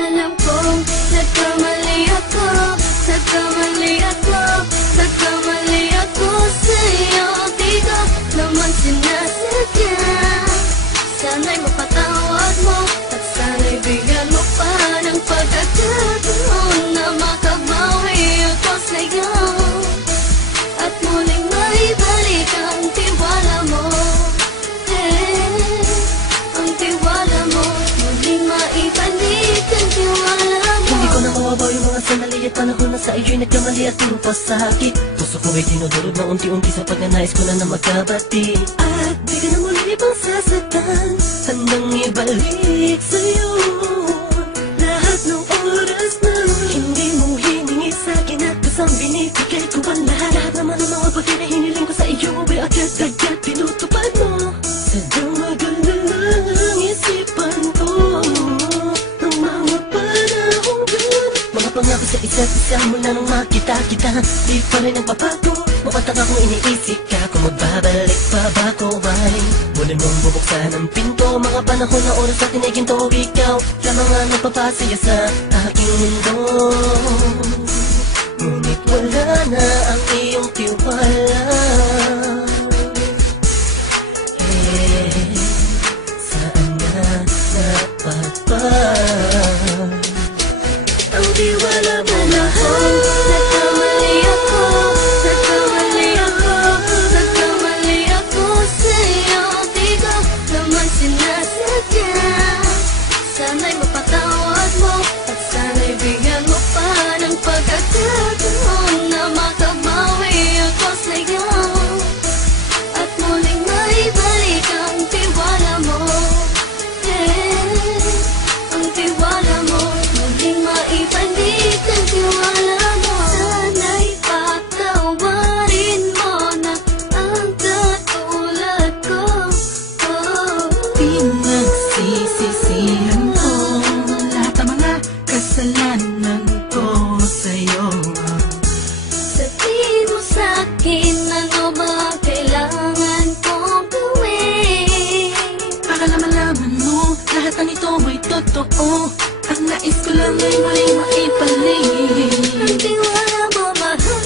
Alam kong nagkamali ako, nagkamali ako, nagkamali ako sa'yo. Di ko naman sinasadya. Sana'y mapatawad mo at sana'y bigyan mo pa ng pagkakataon na makabawi ako sa'yo at muling maibalik ang tiwala mo. Ang tiwala mo, muling maibalik ang tiwala mo. Hindi ko na mawabaw yung mga sandali at panahon na sa iyo'y nagkamali at puro pasakit. Puso ko ay dinudulog na unti-unti sa pagnanais ko na magkabati. At di ka na muli pang sasaktan, handang ibalik sa'yo lahat ng oras na hindi mo hiningi sa'kin at kasang binibigay ko ang lahat. Lahat naman ng mga bagay na hiniling ko sa iyo ay agad-agad tinutupad mo. Sadyang magalang ang isipan ko ng mga panahong yun. Mga pangako sa isa't isa mula nung makita kita, di pa rin nagbabago. Mapatang akong iniisip ka kung magbabalik pa ba ko ay muli mong bubuksan ang pinto. Mga panahon na oras sa tiniginto, ikaw lamang ang nagpapasaya sa aking mundo. Ngunit wala na ang iyong tiwala. Saan na napagpag ang tiwala mo mahal? Nagkamali ako, nagkamali ako, nagkamali ako sa'yo. Di ko naman sinasadya. Sana'y mapatawad mo at sana'y bigyan mo pa ng pagkakataon na makabawi ako sa'yo at muling maibalik ang tiwala mo. Ang tiwala mo, muling maibalik ang tiwala mo. Sana'y patawarin mo na ang katulad ko. Pinagsisisihan ko lahat ng mga kasalanan ko sa'yo. Sabihin mo sa'kin ano ba kailangan kong gawin Para na malaman mo lahat ng ito ay totoo. Ang nais ko lang ay muling maibalik ang tiwala mo, mahal.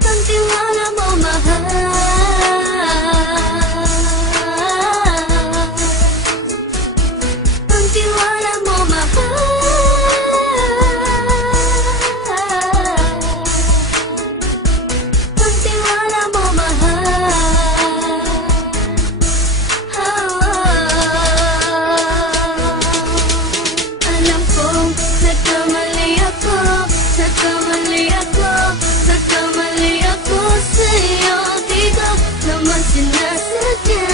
Ang tiwala mo, mahal. Ang tiwala mo, mahal. Ang tiwala mo, mahal. Alam kong nagkamali ako, nagkamali ako, nagkamali ako sa'yo. Di ko naman sinasadya.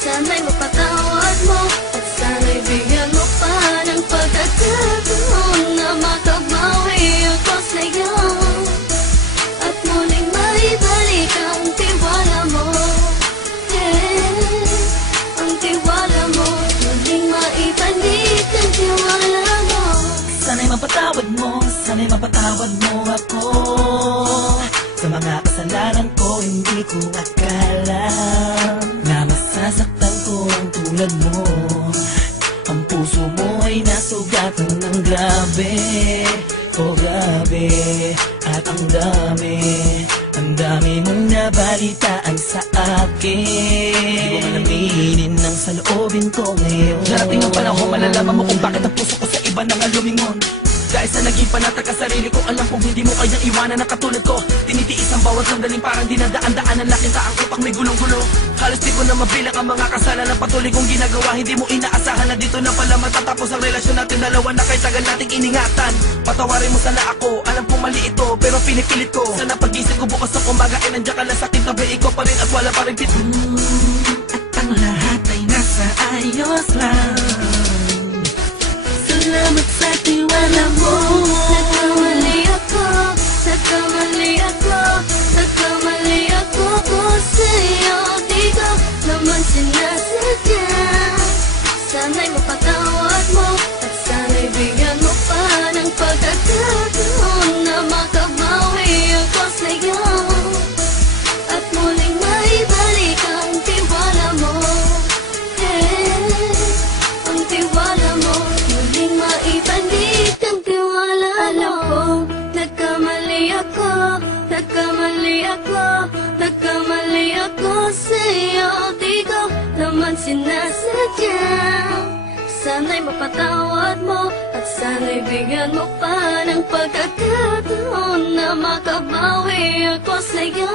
Sana'y mapatawad mo at sana'y bigyan mo pa ng pagkakataon na makabawi ako sa'yo at muling maibalik ang tiwala mo. Ang tiwala mo, muling maibalik ang tiwala mo. Sana'y mapatawad mo, sana'y mapatawad mo ako sa mga kasalanan ko. Hindi ko akala na masasaktan ko ang tulad mo. Ang puso mo ay nasugatan ng grabe, oh grabe. At ang dami mong nabalitaan sa akin. Di ko man aminin ang saloobin ko ngayon. Darating ang panahon, malalaman mo kung bakit ang puso ko sa iba nang lumingon. Dahil sa naging panatag ka sarili ko, alam kong hindi mo kayang iwanan na katulad ko. Tinitiis ang bawat sandaling parang dinadaan-daan ang lakita ang upang may gulong-gulo. Halos di ko na mabilang ang mga kasalanan patuloy kong ginagawa. Hindi mo inaasahan na dito na pala matatapos ang relasyon natin dalawa na kahit tagal nating iningatan. Patawarin mo sana ako, alam kong mali ito pero pinipilit ko. Sana pag-isip ko bukas ng umaga ay nandiyan ka lang sa aking tabi. Ikaw pa rin at wala pa rin At ang lahat ay nasa ayos lang. Salamat sa tiwala mo. Nagkamali ako, nagkamali ako, nagkamali ako sa'yo. Di ko naman sinasadya. Sana'y mapatawad mo at sana'y bigyan mo pa ng pagkakataon na makabawi ako sa'yo at muling maibalik ang tiwala mo. naman sinasadya. Sana'y mapatawad mo at sana'y bigyan mo pa ng pagkakataon na makabawi ako sa'yo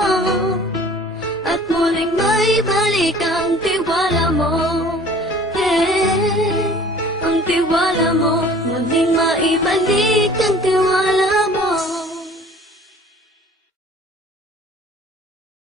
at muling maibalik ang tiwala mo. Ang tiwala mo muling maibalik.